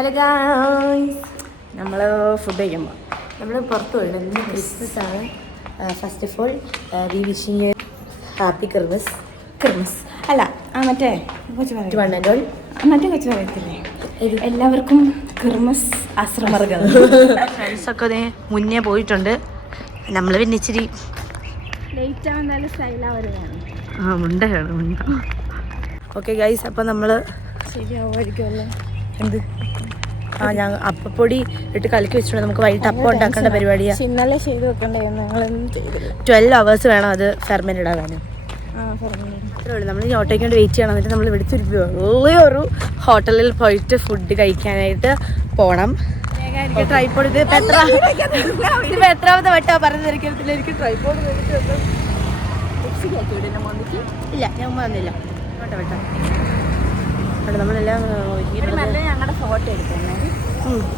Hello guys, നമ്മൾ food കഴിക്കുമ്പോൾ നമ്മൾ പുറത്ത് പോയിട്ട് ഇന്ന് ക്രിസ്മസ് ആണ്. First of all we wishing you happy Christmas. Christmas അല്ല മറ്റേ കൊച്ചു വൺ ആൻഡ് ഓൾ മറ്റേ കൊച്ചു പറയത്തില്ലേ, എല്ലാവർക്കും ക്രിസ്മസ് ആശ്രമർഗം. ഫ്രണ്ട്സൊക്കെ മുന്നേ പോയിട്ടുണ്ട്. നമ്മൾ പിന്നെ ഇച്ചിരി ലേറ്റ് ആവാൻ നല്ല സ്റ്റൈലാവരുതാണ്. മുണ്ട. ഓക്കെ ഗൈസ്, അപ്പം നമ്മൾ ശരിയാവുമായിരിക്കുമല്ലോ. എന്ത് ഞാൻ അപ്പപ്പൊടി ഇട്ട് കലക്കി വെച്ചിട്ടുണ്ട്. നമുക്ക് വൈകിട്ട് അപ്പം ഉണ്ടാക്കേണ്ട പരിപാടിയാണ്. ഇന്നലെ ചെയ്ത് വെക്കേണ്ടതായിരുന്നു, ഞങ്ങളൊന്നും ചെയ്തില്ല. 12 hours വേണം അത് ഫെർമെൻറ്റഡ് ആകാനും. അത്രേ ഉള്ളൂ. നമ്മൾ ഈ ഓട്ടോയ്ക്ക് വേണ്ടി വെയിറ്റ് ചെയ്യണം. എന്നിട്ട് നമ്മൾ ഒരു ഹോട്ടലിൽ പോയിട്ട് ഫുഡ് കഴിക്കാനായിട്ട് പോകണം. ട്രൈപ്പോഡ് ഇത് എത്രാമത്തെ വട്ടാ പറഞ്ഞിരിക്കത്തില്ല. എനിക്ക് ട്രൈപ്പോഡ് ഇല്ല, ഞാൻ വന്നില്ല. വട്ട നമ്മളെല്ലാം ഞങ്ങളുടെ ഫോട്ടോ എടുക്കാം.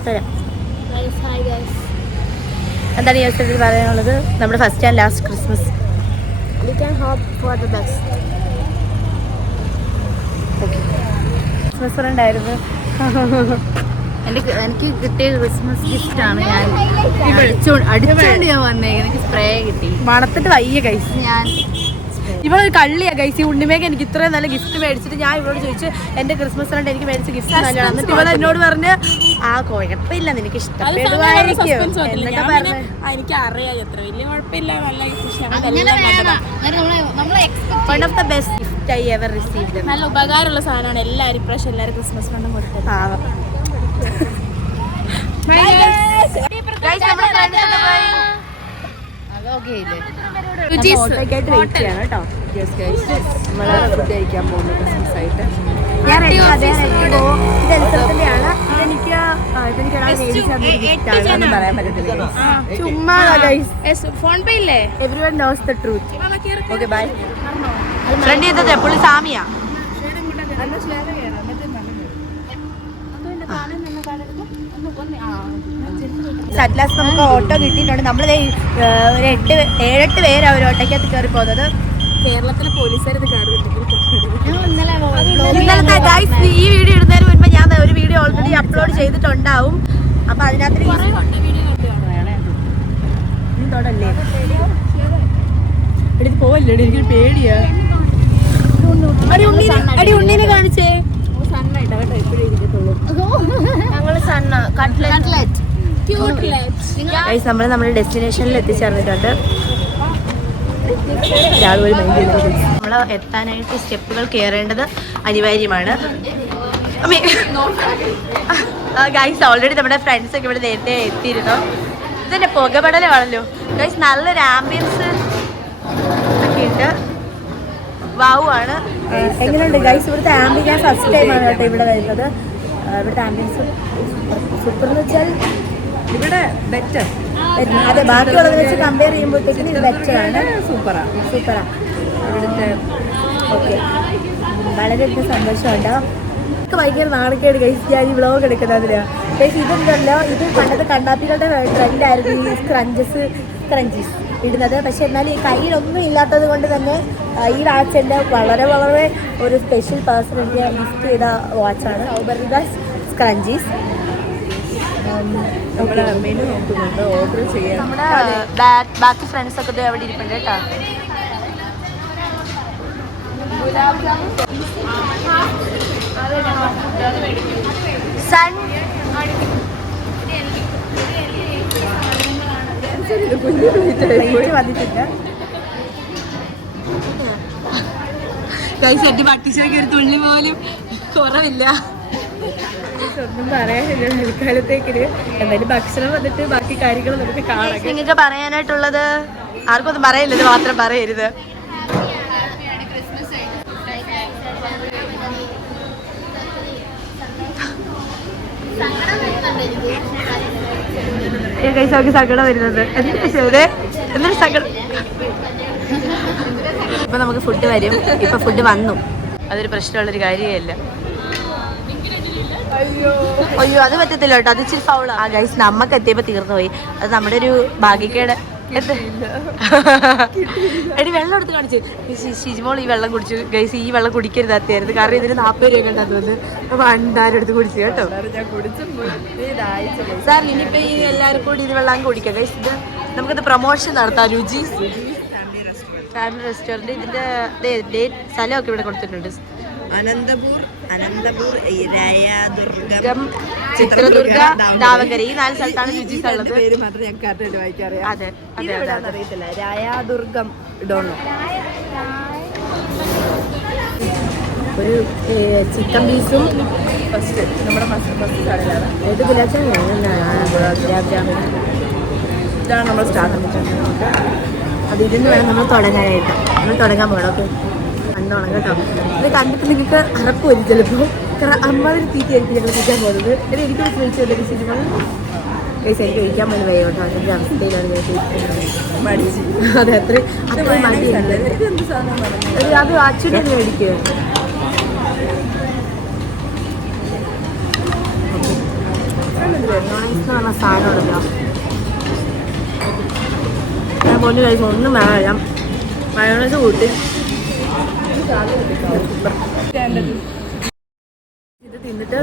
തരാം. എന്താണ് ഈ അവസരത്തിൽ പറയാനുള്ളത്? നമ്മുടെ first and last Christmas. We can hope for the best. Christmas friend ആയിരുന്നു. എനിക്ക് കിട്ടിയ ക്രിസ്മസ് ഗിഫ്റ്റ് ആണ്. ഞാൻ അടിച്ചോണ്ട് ഞാൻ വന്നേ. എനിക്ക് സ്പ്രേ കിട്ടി. മണത്തിട്ട് വയ്യ ഗൈസ്. ഞാൻ ഇവളൊരു കള്ളിയാ ഗൈസ്. ഈ ഉണ്ണിമേക്ക് എനിക്ക് ഇത്രയും നല്ല ഗിഫ്റ്റ് മേടിച്ചിട്ട് ഞാൻ ഇവളോട് ചോദിച്ചു എന്റെ ക്രിസ്മസ് ഫ്രണ്ട് എനിക്ക് മേടിച്ച ഗിഫ്റ്റ് നല്ലതാണ്. എന്നിട്ട് ഇവളെ എന്നോട് പറഞ്ഞ് കുഴപ്പമില്ല, നിനക്ക് ഇഷ്ടപ്പെടുവായിരിക്കും എന്നൊക്കെ പറഞ്ഞു. എനിക്ക് അറിയാം എത്ര വലിയ കുഴപ്പമില്ല. One of the best gift I ever received. നല്ല ഉപകാരമുള്ള സാധനമാണ്. എല്ലാവരും ഇപ്രാവശ്യം എല്ലാവരും ക്രിസ്മസ് ഫ്രണ്ടും കൊടുത്തത്. പറയാൻ പറ്റത്തില്ല. ചുമ്മാ ഫോൺ പേ ഇല്ലേ? Everyone knows the truth. Okay bye. Friend ചെയ്തത് പുള്ളി സാമിയാ. അറ്റ്ലാസ് നമുക്ക് ഓട്ടോ കിട്ടിയിട്ടുണ്ട്. നമ്മൾ ഒരു 7-8 പേര് അവർ ഓട്ടോയ്ക്കകത്ത് കയറി പോകുന്നത്. കേരളത്തിലെ പോലീസുകാർ ഇന്നലത്തെ ഗൈസ് ഈ വീഡിയോ ഇടുന്നതിന് മുൻപ് ഞാൻ ഒരു വീഡിയോ ഓൾറെഡി അപ്ലോഡ് ചെയ്തിട്ടുണ്ടാവും. അപ്പൊ അതിനകത്ത് തൊടല്ലേ എടുത്ത് പോവല്ലേ, എനിക്ക് പേടിയാ. അടി ഉണ്ണീനെ കാണിച്ചേ. സണ്ണായിട്ടാ കേട്ടോ എപ്പോഴും ഇരിക്കത്തുള്ളൂ. ഞങ്ങള് സണ്ണ കട്ട്ലറ്റ്. നമ്മൾ നമ്മുടെ ഡെസ്റ്റിനേഷനിൽ എത്തിച്ചേർന്നിട്ടുണ്ട്. നമ്മൾ എത്താനായിട്ട് സ്റ്റെപ്പുകൾ കയറേണ്ടത് അനിവാര്യമാണ്. ഗൈസ് ഓൾറെഡി നമ്മുടെ ഫ്രണ്ട്സ് ഒക്കെ ഇവിടെ നേരത്തെ എത്തിയിരുന്നു. ഇതെന്നെ പുകപടലമാണല്ലോ ഗൈസ്. നല്ലൊരു ആംബിയൻസ് ഒക്കെ ഉണ്ട്. വാവുമാണ്. എങ്ങനെയുണ്ട് ഗൈസ് ഇവിടുത്തെ ആംബിയൻസ്? ഞാൻ ഫസ്റ്റ് ടൈമാണ് കേട്ടോ ഇവിടെ വരുന്നത്. ഇവിടുത്തെ ആംബിയൻസ് സൂപ്പർ എന്ന് വെച്ചാൽ ഇവിടെ ബെറ്റർ. അതെ, ബാക്കിയുള്ളത് വെച്ച് കമ്പയർ ചെയ്യുമ്പോഴത്തേക്കും ഇത് ബെറ്ററാണ്. സൂപ്പറാണ് ഇവിടുത്തെ. ഓക്കെ, വളരെയധികം സന്തോഷമുണ്ടോ? എനിക്ക് ഭയങ്കര നാണക്കേട് ഗൈസ് ഞാൻ ഈ വ്ളോഗ് എടുക്കുന്നതിനാണ്. ഗൈസ് ഇതുണ്ടല്ലോ, ഇത് പണ്ടത്തെ കണ്ണാപ്പികളുടെ ട്രെൻഡായിരുന്നു ഈ സ്ക്രഞ്ചീസ് ഇടുന്നത്. പക്ഷെ എന്നാലും ഈ കയ്യിലൊന്നും ഇല്ലാത്തത് കൊണ്ട് തന്നെ ഈ വാച്ച് എൻ്റെ വളരെ ഒരു സ്പെഷ്യൽ പേഴ്സൺ എനിക്ക് ഗിഫ്റ്റ് ചെയ്ത വാച്ചാണ് സൗബർഗാസ് സ്ക്രഞ്ചീസ്. നമ്മുടെ മെനു നോക്കുന്നുണ്ട്, ഓർഡർ ചെയ്യാൻ. നമ്മുടെ ബാക്കി ഫ്രണ്ട്സ് ഒക്കെ അവിടെ ഇരിപ്പുണ്ട് കേട്ടോ. വന്നിട്ടില്ല ഗൈസ്. എന്റെ പട്ടിച്ചോയ്ക്ക് ഒരു തുള്ളി പോലും കുറവില്ല. ഒന്നും പറയാനില്ല തൽക്കാലത്തേക്കിന്. എന്തായാലും ഭക്ഷണം വന്നിട്ട് ബാക്കി കാര്യങ്ങൾ നമുക്ക് കാണാം. നിങ്ങൾക്ക് പറയാനായിട്ടുള്ളത് ആർക്കൊന്നും പറയില്ല, ഇത് മാത്രം പറയരുത്. അവർക്ക് സങ്കടം വരുന്നത് എന്തൊരു സങ്കടം. ഇപ്പൊ നമുക്ക് ഫുഡ് വരും. ഇപ്പൊ ഫുഡ് വന്നു, അതൊരു പ്രശ്നമുള്ളൊരു കാര്യമല്ല. അയ്യോ അത് പറ്റത്തില്ല കേട്ടോ, അത് ഇച്ചിരി ഫൗളാ. ഗൈസ് നമുക്ക് എത്തിയപ്പോൾ തീർന്നു പോയി. അത് നമ്മുടെ ഒരു ഭാഗ്യക്കേട്. എടി വെള്ളം എടുത്ത് കാണിച്ചു. ഷിജിമോൾ ഈ വെള്ളം കുടിച്ചു ഗൈസ്. ഈ വെള്ളം കുടിക്കരുതാത്തായിരുന്നു, കാരണം ഇതിന് 40 രൂപ ഉണ്ടാകുന്നത്. അപ്പൊ 5 എടുത്ത് കുടിച്ചു കേട്ടോ. സാർ ഇനിയിപ്പോ ഈ എല്ലാവരും കൂടി ഇത് വെള്ളം കുടിക്കാം ഗൈസ്. ഇത് നമുക്കിത് പ്രൊമോഷൻ നടത്താം. രുചി ഫാമിലി റെസ്റ്റോറൻറ്റ്. ഇതിന്റെ സ്ഥലമൊക്കെ ഇവിടെ കൊടുത്തിട്ടുണ്ട്. അനന്തപൂർ ചിത്രദുർഗ, ദാവങ്കര, ഈ 4 സ്ഥലത്താണ് രുചീസ് ഉള്ളത്. പേര് മാത്രമേ ഞാൻ കറക്റ്റ് വായിക്കാറിയാം. അതെ അറിയത്തില്ല. രായാദുർഗം ഇടോണോ. ഒരു ചിക്കൻ പീസും ഫസ്റ്റ് നമ്മുടെ ഫസ്റ്റ് കടയിലാണ്. ഇത് ഗുലാബ് ജാമുൻ. ഇതാണ് നമ്മൾ സ്റ്റാർട്ടർ. അത് ഇരുന്ന് വേണം നമ്മൾ തുടങ്ങാനായിട്ട്. നമ്മൾ തുടങ്ങാൻ പോകണം. ഓക്കെ, കണ്ടോണം കേട്ടോ. ഇത് കണ്ടിട്ട് നിങ്ങൾക്ക് അറപ്പ് വരും ചിലപ്പോൾ. കാരണം അമ്മാതിരി തീറ്റയായിരിക്കും ഞങ്ങൾ കഴിക്കാൻ പോകുന്നത്. എനിക്ക് വിളിച്ചു സിനിമ പൈസ എനിക്ക് കഴിക്കാൻ പോലും വയ്യ കേട്ടോ. അതിൻ്റെ അവസ്ഥയിലാണ് ഞാൻ മടിച്ച്. അതെ, അത്രയും മടിയല്ലേ. അത് ആക്ച്വലി ഒന്ന് മേടിക്കുക. എന്ന് പറഞ്ഞ സാധനമുണ്ടല്ലോ, ഞാൻ പൊന്നു കഴിച്ചു ഒന്നും വേണം. മയോണൈസ് കൂട്ടി ഇത് തിന്നിട്ട്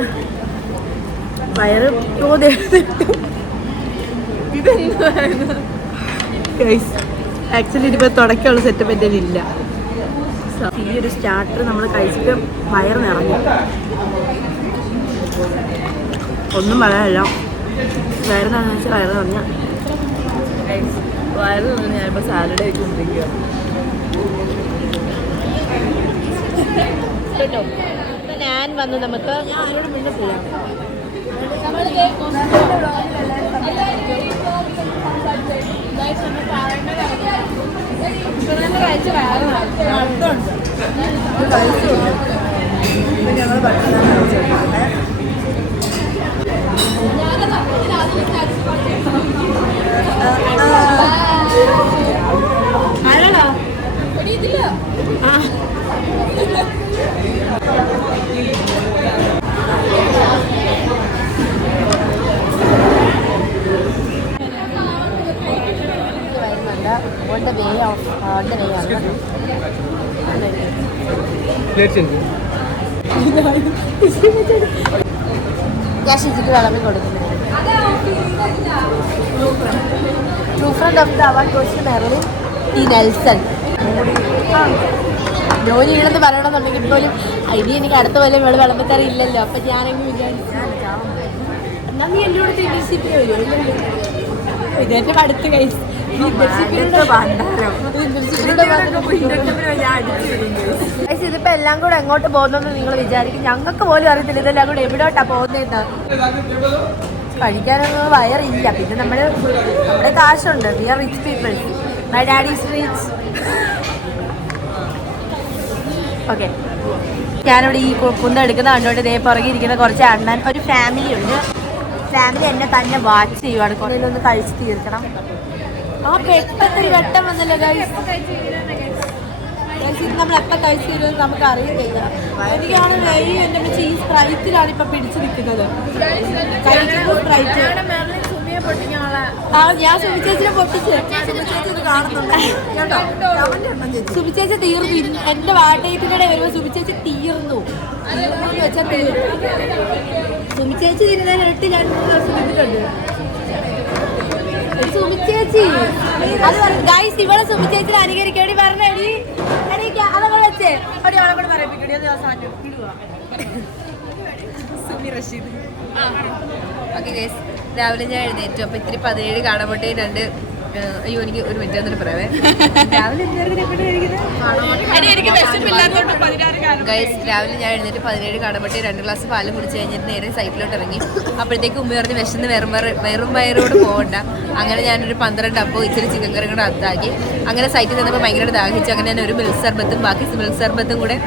വയറ് ആക്ച്വലി ഇതിപ്പോൾ തുടക്കമുള്ള സെറ്റപ്പ് എൻ്റെ ഇല്ല. ഈ ഒരു സ്റ്റാർട്ടർ നമ്മൾ കഴിച്ചിട്ട് വയറ് നിറഞ്ഞു. ഒന്നും പറയാനില്ല. വയറ് നിറഞ്ഞ വെച്ചാൽ വയറ് നിറഞ്ഞ. വയറ് നിന്ന് ഞാനിപ്പോൾ സാലഡ് കഴിച്ചുകൊണ്ടിരിക്കുക കേട്ടോ. ഞാൻ വന്ന് നമുക്ക് ആരോട് മുന്നേ പോകാം. ഞങ്ങൾ ഭക്ഷണം കഴിച്ചിട്ടുണ്ട്. ഞാൻ ഷിജിക്ക് വിളമ്പി കൊടുക്കുന്നത്. True friend of the award goes to Merlin T Nelson. ജോലി ഇല്ലെന്ന് പറയണമെന്നുണ്ടെങ്കിൽ പോലും ഇനി എനിക്ക് അടുത്ത പോലെ ഇവിടെ വിളമ്പക്കറി ഇല്ലല്ലോ. അപ്പം ഞാനെങ്കിലും വിചാരിച്ചു എന്നാൽ നീ എൻ്റെ കൂടെ ഇന്റേൺഷിപ്പിന് വരുമോ? ഇതെൻ്റെ അടുത്ത് കഴിച്ചു. ഇതിപ്പോ എല്ലാം കൂടെ എങ്ങോട്ട് പോകുന്നെന്ന് നിങ്ങൾ വിചാരിക്കും. ഞങ്ങൾക്ക് പോലും അറിയത്തില്ല ഇതെല്ലാം കൂടെ എവിടോട്ടാ പോകുന്നതെന്ന്. കഴിക്കാനൊന്നും വയറില്ല. പിന്നെ നമ്മുടെ കാശുണ്ട്. We are rich people. My daddy is rich. Okay, ഞാനിവിടെ ഈ കുന്ത എടുക്കുന്ന കണ്ടോണ്ട് ഇതേ പുറകെ ഇരിക്കുന്ന കുറച്ച് അണ്ണൻ ഒരു ഫാമിലി ഉണ്ട്. ഫാമിലി എന്നെ തന്നെ വാച്ച് ചെയ്യുവാണ്. കുറേയൊന്ന് കഴിച്ച് തീർക്കണം. ആ പെട്ടെന്നൊരു വെട്ടം വന്നല്ലോ ഗൈസ്. ഇത് നമ്മൾ എപ്പോൾ കഴിച്ച് തരുമെന്ന് നമുക്ക് അറിയില്ല. എനിക്കാണ് ഈ എൻ്റെ വെച്ച് ഈ സ്പ്രൈറ്റിലാണ് ഇപ്പം പിടിച്ചു നിൽക്കുന്നത്. കഴിക്കുമ്പോൾ സ്പ്രൈറ്റ് ഞാൻ സുമിച്ചേച്ചിനെ പൊട്ടിച്ച് സുമിച്ചേച്ചി തീർന്നു. എൻ്റെ വാട്ടയത്തിൻ്റെ വരുമ്പോൾ സുമിച്ചേച്ചി തീർന്നു എന്ന് വെച്ചാൽ തീർന്നു. സുമിച്ചേച്ചി തിരുന്നതിനിട്ട് ഞാൻ 3 ദിവസം തിന്നിട്ടുണ്ട്. സുമിച്ചേച്ചി അത് ഗൈസ്, ഇവിടെ സുമിച്ചേച്ചിനെ അനുകരിക്കേണ്ടി പറഞ്ഞടി. അതങ്ങനെ വെച്ചേ ഒരു ആളെ കൂടെ പറയിപ്പിക്കടി. അത് അവസാനം സുമി റഷീദ്. ഓക്കെ ഗൈസ്, രാവിലെ ഞാൻ എഴുന്നേറ്റു. അപ്പോൾ ഇത്തിരി 17 കാണപ്പെട്ടേ 2 അയ്യോ എനിക്ക് ഒരു മിനിറ്റ് എന്നിട്ട് പറയാവേ. രാവിലെ ഗൈസ് രാവിലെ ഞാൻ എഴുന്നേറ്റ് 17 കാണപ്പെട്ടേ 2 ഗ്ലാസ് പാലും കുടിച്ച് കഴിഞ്ഞിട്ട് നേരെ സൈറ്റിലോട്ട് ഇറങ്ങി. അപ്പോഴത്തേക്ക് ഉമ്മ പറഞ്ഞ് വിശന്ന് വെറും വയറോട് പോകണ്ട. അങ്ങനെ ഞാനൊരു 12 അപ്പോൾ ഇച്ചിരി ചിക്കൻ കറി കൂടെ അത്താക്കി. അങ്ങനെ സൈറ്റിൽ നിന്നപ്പോൾ ഭയങ്കര ദാഹിച്ചു. അങ്ങനെ ഞാൻ ഒരു മിൽക്ക് സർബത്തും ബാക്കി മിൽക്ക് സർബത്തും കൂടെ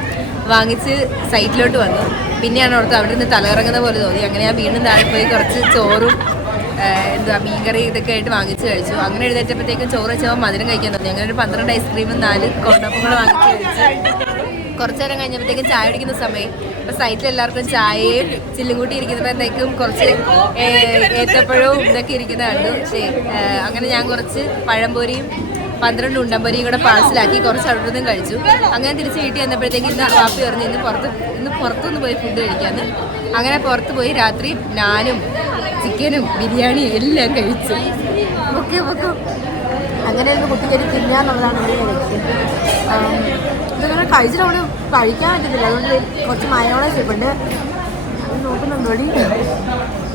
വാങ്ങിച്ച് സൈറ്റിലോട്ട് വന്നു. പിന്നെയാണ് ഓർത്ത് അവിടെ നിന്ന് തലകറങ്ങുന്ന പോലെ തോന്നി. അങ്ങനെ ഞാൻ വീണ്ടും താഴെ പോയി കുറച്ച് ചോറും മീൻകറി ഇതൊക്കെ ആയിട്ട് വാങ്ങിച്ച് കഴിച്ചു. അങ്ങനെ എഴുന്നേറ്റപ്പോഴത്തേക്കും ചോറ് വെച്ചപ്പോൾ മധുരം കഴിക്കാൻ തോന്നി. അങ്ങനെ ഒരു 12 ഐസ്ക്രീമും 4 കൊണ്ടപ്പം കൂടെ വാങ്ങിച്ച് കഴിച്ചു. കുറച്ച് നേരം കഴിഞ്ഞപ്പോഴത്തേക്കും ചായ കുടിക്കുന്ന സമയം അപ്പോൾ സൈറ്റിൽ എല്ലാവർക്കും ചായയും ചില്ലും കൂട്ടി ഇരിക്കുമ്പോഴത്തേക്കും കുറച്ച് ഏത്തപ്പഴവും ഇതൊക്കെ ഇരിക്കുന്ന കണ്ടു. പക്ഷേ അങ്ങനെ ഞാൻ കുറച്ച് പഴംപൊരിയും 12 ഉണ്ടംപൊരിയും കൂടെ പാഴ്സലാക്കി കുറച്ച് അവിടെ നിന്നും കഴിച്ചു. അങ്ങനെ തിരിച്ച് വീട്ടിൽ വന്നപ്പോഴത്തേക്ക് ഇന്ന് വാപ്പി പറഞ്ഞു ഇന്ന് പുറത്തുനിന്ന് പോയി ഫുഡ് കഴിക്കാമെന്ന്. അങ്ങനെ പുറത്ത് പോയി രാത്രി നാനും ചിക്കനും ബിരിയാണിയും എല്ലാം കഴിച്ചു. ഓക്കെ അങ്ങനെ ഒന്ന് കുട്ടിക്കരി തിന്നാന്നുള്ളതാണ് എൻ്റെ ലക്ഷ്യം. ഇതങ്ങനെ കഴിച്ചിട്ട് അവിടെ കഴിക്കാൻ പറ്റത്തില്ല. അതുകൊണ്ട് കുറച്ച് മയോണൈസ് ഇപ്പുണ്ട്, അത് നോക്കുന്നുണ്ടോടി.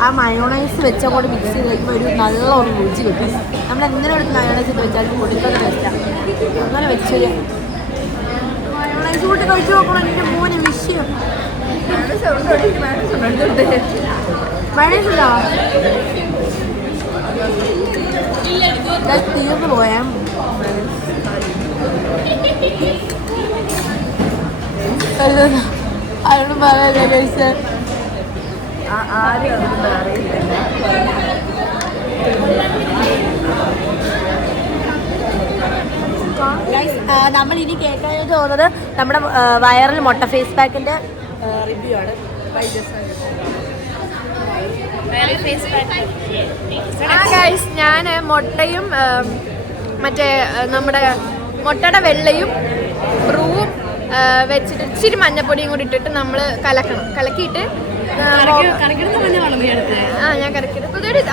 ആ മയോണൈസ് വെച്ച കൂടെ മിക്സ് ചെയ്ത് കഴിക്കുമ്പോൾ ഒരു നല്ല ഒരു രുചി കിട്ടും. നമ്മൾ എന്തിനും എടുത്ത് മയോണൈസ് ഇട്ട് വെച്ചാൽ കൊടുക്കുന്ന ടേസ്റ്റാണ്. അങ്ങനെ വെച്ച് മയോണൈസ് കൂട്ടി കഴിച്ചു നോക്കണം. എൻ്റെ മോനെ വിഷയം മയോണൈസ് ഇല്ല തീർന്നു പോയാ. അതിനോട് പറയല്ലേ കഴിച്ച നമ്മൾ ഇനി കേൾക്കാനായിട്ട് തോന്നുന്നത് നമ്മുടെ വൈറൽ മുട്ട ഫേസ് പാക്കിന്റെ റിവ്യൂ ആണ്. ഞാൻ മുട്ടയും മറ്റേ നമ്മുടെ മുട്ടയുടെ വെള്ളയും ബ്രൂവും വെച്ചിട്ട് ഇച്ചിരി മഞ്ഞപ്പൊടിയും കൂടി ഇട്ടിട്ട് നമ്മൾ കലക്കിയിട്ട് ഞാൻ കലക്കിയിട്ട്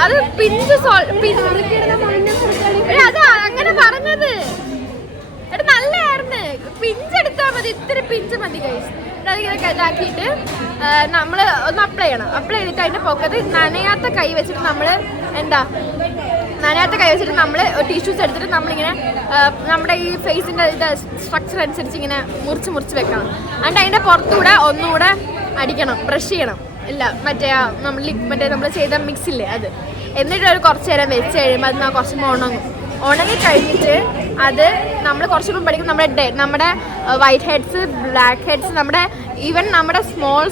അത് പിഞ്ച് അത് അങ്ങനെ പറഞ്ഞത് നല്ലായിരുന്നു. പിഞ്ചെടുത്താൽ മതി, ഇത്തിരി പിഞ്ച് മതി കഴിച്ചു. അതിങ്ങനെ ഇതാക്കിയിട്ട് നമ്മൾ ഒന്ന് അപ്ലൈ ചെയ്തിട്ട് അതിൻ്റെ പൊക്കത്ത് നനയാത്ത കൈ വെച്ചിട്ട് നമ്മൾ ടിഷ്യൂസ് എടുത്തിട്ട് നമ്മളിങ്ങനെ നമ്മുടെ ഈ ഫേസിൻ്റെ ഇത് സ്ട്രക്ചർ അനുസരിച്ച് ഇങ്ങനെ മുറിച്ച് വെക്കണം. എന്നിട്ട് അതിൻ്റെ പുറത്തൂടെ ഒന്നുകൂടെ അടിക്കണം, ബ്രഷ് ചെയ്യണം. ഇല്ല മറ്റേ നമ്മൾ ചെയ്ത മിക്സില്ലേ അത്. എന്നിട്ട് ഒരു കുറച്ച് നേരം വെച്ച് കഴിയുമ്പോൾ അത് കുറച്ച് ഉണങ്ങി കഴിഞ്ഞിട്ട് അത് നമ്മൾ കുറച്ചുകൂടി പഠിക്കും. നമ്മുടെ white heads, black heads, even നമ്മുടെ സ്മോൾ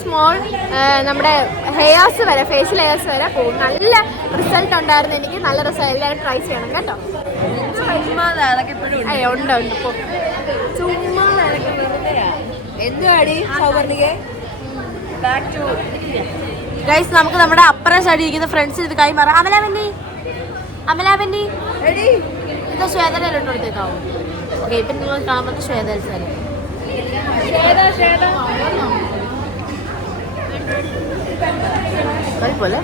നമ്മുടെ ഹെയർസ് വരെ, ഫേഷ്യൽ ഹെയർസ് വരെ പോകും. നല്ല റിസൾട്ട് ഉണ്ടായിരുന്നു എനിക്ക്. നല്ല റിസൾട്ട് എല്ലാവരും ട്രൈ ചെയ്യണം കേട്ടോ. ഉണ്ട് ചുമ്മാ ഗൈസ്, നമുക്ക് നമ്മുടെ അപ്പുറം സൈഡിൽ ഇരിക്കുന്ന ഫ്രണ്ട്സിന് ഇത് കൈ മാറാം. അമലാബന്നി ഇത് ശ്വേതയിലിട്ട് കൊടുത്തേക്കാവും. ഓക്കെ, ഇപ്പം നിങ്ങൾ കാണുമ്പോൾ ശ്വേത പോലെ.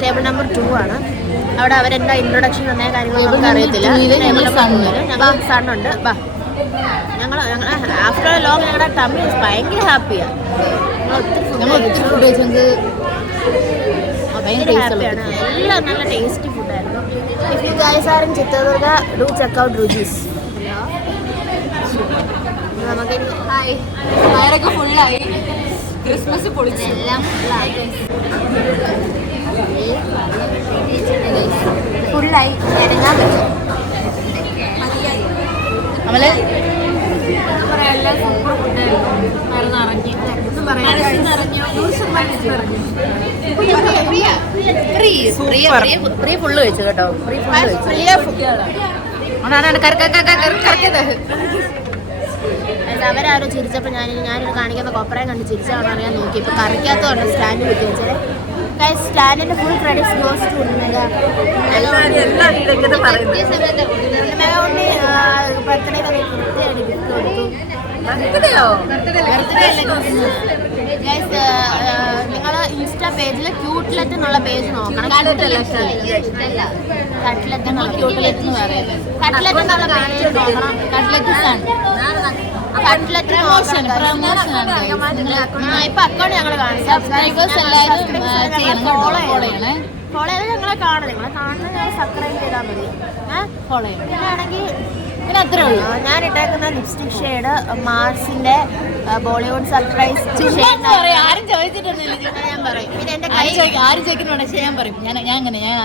ടേബിൾ നമ്പർ 2 ആണ്. അവിടെ അവരെന്താ ഇൻട്രൊഡക്ഷൻ തന്ന കാര്യങ്ങൾ നമുക്ക് അറിയത്തില്ല. ഞങ്ങൾ സണ്ണുണ്ട്. ഞങ്ങൾ ആഫ്റ്റർ ലോങ് ഞങ്ങളുടെ ടമ്മി ഭയങ്കര ഹാപ്പിയാണ്. എല്ലാം നല്ല ടേസ്റ്റി ഫുഡായിരുന്നു. If you guys are in Chitradurga, do check out Ruchi's. നമുക്ക് വയറൊക്കെ ഫുള്ളായി, ക്രിസ്മസ് പൊളിച്ച് എല്ലാം ഫുള്ളായി ഇറങ്ങാൻ പറ്റും. നമ്മള് എല്ലാം സൂപ്പർ ഫുഡായിരുന്നു. ഫ്രീ ഫുള്ള് കഴിച്ചു കേട്ടോ. അവരാരോ ചിരിച്ചപ്പോൾ ഞാനൊരു കാണിക്കുന്ന കൊപ്പറയും കണ്ട് ചിരിച്ചാണോ അറിയാൻ നോക്കി. ഇപ്പൊ കറിക്കാത്തതുകൊണ്ട് സ്റ്റാൻഡ് കുത്തി വെച്ചത്. സ്റ്റാൻഡിന്റെ full credits goes to birthday കൃത്യമായിട്ട് ഗിഫ്റ്റ് കൊടുത്തു. നിങ്ങൾ ഇൻസ്റ്റാ പേജിൽ ക്യൂട്ട്ലെറ്റ് എന്നുള്ള പേജ് നോക്കണം. കട്ട്ലെറ്റ് എന്നുള്ള ക്യൂട്ട്ലെറ്റ് എന്ന് പറയുന്നത്. കട്ട്ലെറ്റ് എന്നുള്ള പേജ് നോക്കണം. കട്ട്ലെറ്റ് ഇപ്പൊ അക്കൗണ്ട് ഞങ്ങൾ കാണിച്ചു. സബ്സ്ക്രൈബേഴ്സ് എല്ലാവരും ഫോളോ ചെയ്ത് ഞങ്ങളെ കാണും. നിങ്ങളെ കാണുന്നത് ഞങ്ങൾ സബ്സ്ക്രൈബ് ചെയ്താൽ മതി. ഫോളോ ചെയ്യണം. പിന്നെയാണെങ്കിൽ പിന്നെ അത്രേ ഉള്ളൂ. ഞാൻ ഇട്ടേക്കുന്ന ലിപ്സ്റ്റിക് ഷെയ്ഡ് മാർസിന്റെ ബോളിവുഡ് സർപ്രൈസ് ആരും ചോദിച്ചിട്ടൊന്നുമില്ല. ഞാൻ പറയും. പിന്നെ എന്റെ കൈ ആരും ചോദിക്കുന്നുണ്ട്. ഞാൻ പറയും.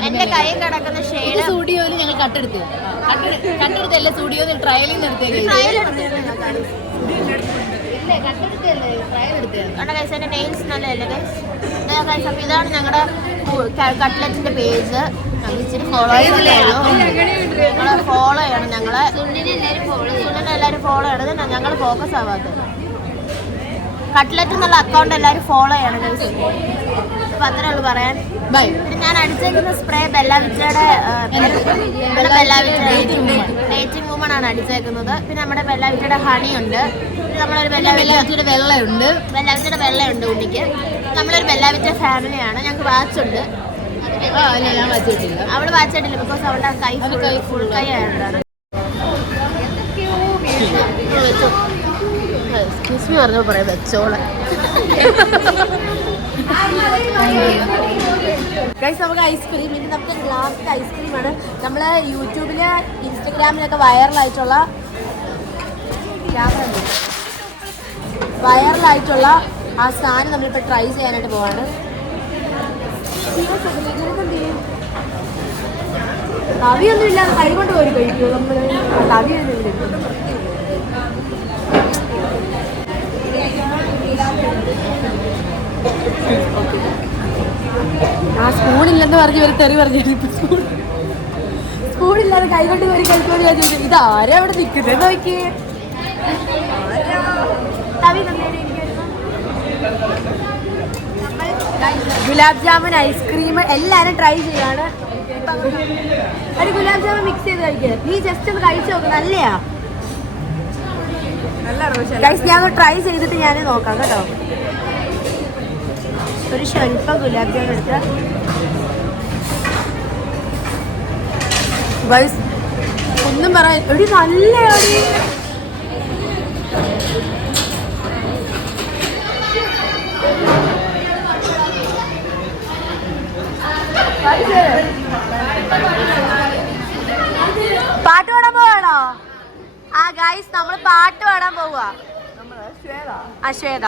എന്റെ കൈ കിടക്കുന്ന ഷെയ്ഡ് സ്റ്റുഡിയോയിൽ ഞങ്ങൾ കട്ടെടുത്തല്ലേ സ്റ്റുഡിയോയിൽ ട്രയലിൽ നിർത്തിയത്. എന്റെ നെയിൽസ് നല്ലതല്ലേ ഗൈസ്. അപ്പൊ ഇതാണ് ഞങ്ങളുടെ കട്ട്ലെറ്റിന്റെ പേജ്. ഇച്ചിരി ഫോളോവേഴ്സല്ലേ ഉള്ളൂ. ഞങ്ങളെ ഫോളോ ചെയ്യണം. സുനിനെ എല്ലാവരും ഫോളോ ചെയ്യണത്. ഞങ്ങൾ ഫോക്കസ് ആവാത്തത്. കട്ട്ലറ്റ് എന്നുള്ള അക്കൗണ്ട് എല്ലാവരും ഫോളോ ചെയ്യണം ഗൈസ്. അപ്പൊ അത്രേ ഉള്ളൂ പറയാൻ. ബൈ. പിന്നെ ഞാൻ അടിച്ചേക്കുന്ന സ്പ്രേ ബെല്ലാവിറ്റയുടെ ഡേറ്റിംഗ് വുമൺ ആണ് അടിച്ചേക്കുന്നത്. പിന്നെ നമ്മുടെ ബെല്ലാവിറ്റയുടെ ഹണി ഉണ്ട്. പിന്നെ നമ്മളൊരു ബെല്ലാവിറ്റയുടെ വെള്ളയുണ്ട് ഉണ്ണിക്ക്. നമ്മളൊരു ബെല്ലാവിറ്റ ഫാമിലിയാണ്. ഞങ്ങൾക്ക് വാച്ചുണ്ട്. അവള് വാച്ചിട്ടില്ല ബിക്കോസ് അവളുടെ കൈ ഫുൾ കൈ ആയതുകൊണ്ടാണ്. എക്സ്ക്യൂസ് മീ പറഞ്ഞപ്പോൾ പറയാം വെച്ചോളെ. ഗൈസ് നമുക്ക് ഐസ്ക്രീം, ഇനി നമുക്ക് ലാസ്റ്റ് ഐസ്ക്രീമാണ്. നമ്മൾ യൂട്യൂബിൽ ഇൻസ്റ്റഗ്രാമിലൊക്കെ വൈറലായിട്ടുള്ള ആ സാധനം നമ്മളിപ്പോൾ ട്രൈ ചെയ്യാനായിട്ട് പോവാണ്. തവിയൊന്നും ഇല്ലാതെ കൈ കൊണ്ട് പോയി കഴിക്കുമോ നമ്മൾ? തവിയൊന്നും ഇല്ല. ആ സ്പൂണില്ലെന്ന് പറഞ്ഞ് ഒരു തെറി പറഞ്ഞു. സ്പൂണില്ലാതെ കൈകൊണ്ട് കയറി കഴിക്കുമെന്ന് ചോദിച്ചു. ഇതാരാ അവിടെ നിൽക്കുന്നത് നോക്കിയേ. ഗുലാബ് ജാമുൻ ഐസ്ക്രീം എല്ലാരും ട്രൈ ചെയ്യാണ്. ഒരു ഗുലാബ് ജാമുൻ മിക്സ് ചെയ്ത് കഴിക്കുക. നീ ജസ്റ്റ് ഒന്ന് കഴിച്ചു നോക്ക്. നല്ലയാ ഗൈസ്. ഞാൻ ട്രൈ ചെയ്തിട്ട് ഞാൻ നോക്കാം കേട്ടോ. ഒരു സ്വല്പം ഗുലാബ് ജാമുൻ എടുത്ത് ഗൈസ് ഒന്നും പറയാൻ എടി നല്ലയാടി. പാട്ട് പാടാൻ പോവാണോ? ആ ഗൈസ് നമ്മൾ പാട്ട് പാടാൻ പോവാ. ശ്വേത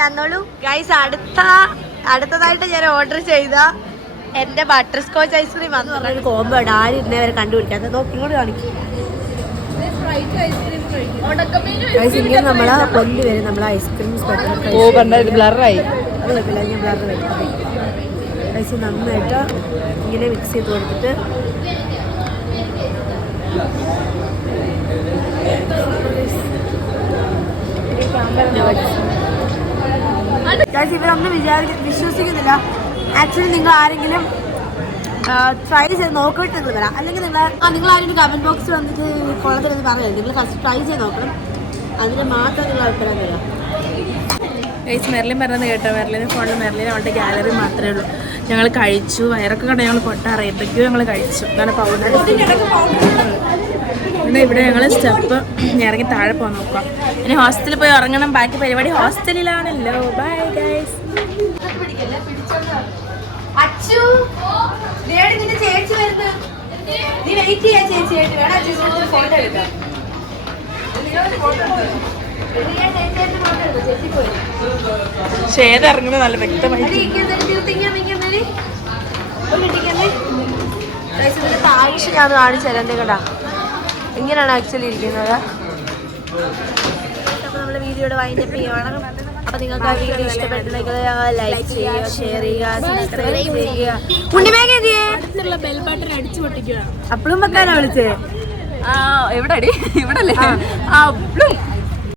തന്നോളൂ ഗൈസ്. അടുത്തതായിട്ട് ഞാൻ ഓർഡർ ചെയ്ത എന്റെ ബട്ടർ സ്കോച്ച് ഐസ്ക്രീം എന്ന് പറഞ്ഞൊരു കോമ്പോ ആണ്. ആരും ഇന്നേവരെ കണ്ടുപിടിക്കാത്ത. നോക്കി ഇങ്ങോട്ട് കാണിക്കും. ഇങ്ങനെ നമ്മളെ കൊണ്ടുവരും നമ്മളെ ഐസ്ക്രീം ബ്ലറായി ഞാൻ ബ്ലർ വരും. ഐസ് നന്നായിട്ട് ഇങ്ങനെ മിക്സ് ചെയ്ത് കൊടുത്തിട്ട് ഇവരൊന്നും വിശ്വസിക്കുന്നില്ല. ആക്ച്വലി നിങ്ങൾ ആരെങ്കിലും ട്രൈ ചെയ്ത് നോക്കിയിട്ട് നിങ്ങൾ തരാം. അല്ലെങ്കിൽ നിങ്ങൾ ആരെങ്കിലും കമൻറ്റ് ബോക്സിൽ വന്നിട്ട് കൊള്ളത്തിലെന്ന് പറയാം. നിങ്ങൾ ഫസ്റ്റ് ട്രൈ ചെയ്ത് നോക്കണം. അതിന് മാത്രം നിങ്ങൾ അഭിപ്രായം തരാം. ഗൈസ് മെർലിൻ പറഞ്ഞത് കേട്ടോ. മെർലിൻ്റെ ഫോണിൽ മെർലിൻ അവളുടെ ഗാലറി മാത്രമേ ഉള്ളൂ. ഞങ്ങൾ കഴിച്ചു. വയറൊക്കെ കണ്ട് ഞങ്ങൾ പൊട്ടാറിയപ്പോഴേക്കും ഞങ്ങൾ കഴിച്ചു. അതാണ് പൗഡർ. പിന്നെ ഇവിടെ ഞങ്ങൾ സ്റ്റെപ്പ് ഇറങ്ങി താഴെ പോകാൻ നോക്കാം. ഇനി ഹോസ്റ്റലിൽ പോയി ഉറങ്ങണം. ബാക്കി പരിപാടി ഹോസ്റ്റലിലാണല്ലോ. Bye guys. അച്ചു ചേച്ചി വരുന്നു. നീ വെയിറ്റ് ചെയ്യാ ചേച്ചിയായിട്ട്. വേണം ഫോട്ടോ എടുക്കാം. ഷേത് ഇറങ്ങുന്നത് നല്ല വ്യക്തമായി. ആവശ്യം ഞാൻ കാണിച്ചു തരാം. എന്തെങ്കിലും കേട്ടാ ഇങ്ങനെയാണ് ആക്ച്വലി ഇരിക്കുന്നത്. അപ്പോൾ നമ്മൾ വീഡിയോയുടെ വൈൻഡപ്പ് ചെയ്യുകയാണ്. അപ്പോൾ നിങ്ങൾക്ക് ആ വീഡിയോ ഇഷ്ടപ്പെട്ടിട്ടുണ്ടെങ്കിൽ ലൈക്ക് ചെയ്യുക, ഷെയർ ചെയ്യുക, സബ്സ്ക്രൈബ് ചെയ്യുക. ഉണ്ണിമേഘ അടുത്തുള്ള ബെൽ ബട്ടൺ അടിച്ചു പൊട്ടിക്കുക. അപ്പോഴും വെക്കാനാ വിളിച്ചേ. എവിടെ അടി ഇവിടെ അല്ലേ?